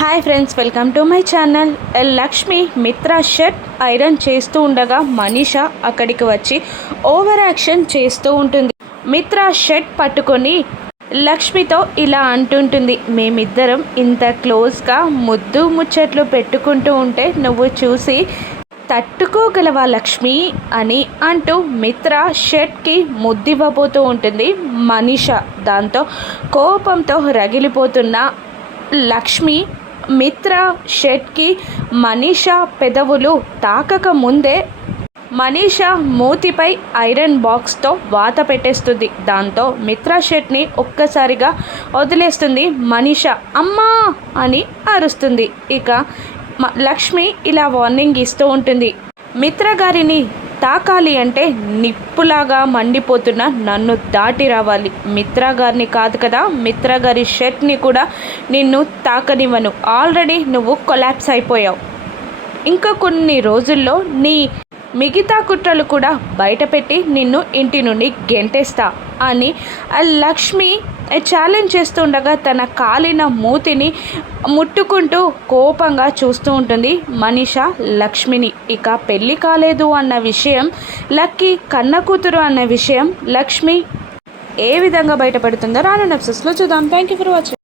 Hi friends, welcome to my channel. Lakshmi మిత్ర shirt iron చేస్తూ ఉండగా మనీష అక్కడికి వచ్చి ఓవర్ యాక్షన్ చేస్తూ ఉంటుంది. మిత్ర షర్ట్ పట్టుకొని లక్ష్మితో ఇలా అంటుంటుంది, మేమిద్దరం ఇంత క్లోజ్గా ముద్దు ముచ్చట్లు పెట్టుకుంటూ ఉంటే నువ్వు చూసి తట్టుకోగలవా లక్ష్మి అని అంటూ మిత్ర షర్ట్కి ముద్దివ్వబోతూ ఉంటుంది మనీష. దాంతో కోపంతో రగిలిపోతున్న లక్ష్మి మిత్ర షర్ట్కి మనీష పెదవులు తాకక ముందే మనీష మూతిపై ఐరన్ బాక్స్తో వాత పెట్టేస్తుంది. దాంతో మిత్ర షర్ట్ని ఒక్కసారిగా వదిలేస్తుంది మనీష. అమ్మా అని అరుస్తుంది. ఇక లక్ష్మి ఇలా వార్నింగ్ ఇస్తూ ఉంటుంది, మిత్ర గారిని తాకాలి అంటే నిప్పులాగా మండిపోతున్న నన్ను దాటి రావాలి. మిత్ర గారిని కాదు కదా, మిత్ర గారి షర్ట్ని కూడా నిన్ను తాకనివ్వను. ఆల్రెడీ నువ్వు కొలాప్స్ అయిపోయావు. ఇంకా కొన్ని రోజుల్లో నీ మిగతా కుట్రలు కూడా బయటపెట్టి నిన్ను ఇంటి నుండి గెంటేస్తా అని లక్ష్మి ఛాలెంజ్ చేస్తుండగా తన కాలిన మూతిని ముట్టుకుంటూ కోపంగా చూస్తూ ఉంటుంది మనీష లక్ష్మిని. ఇక పెళ్ళి కాలేదు అన్న విషయం, లక్కీ కన్న కూతురు అన్న విషయం లక్ష్మి ఏ విధంగా బయటపడుతుందో రానున్న ఎపిసోడ్స్లో చూద్దాం. Thank you for watching.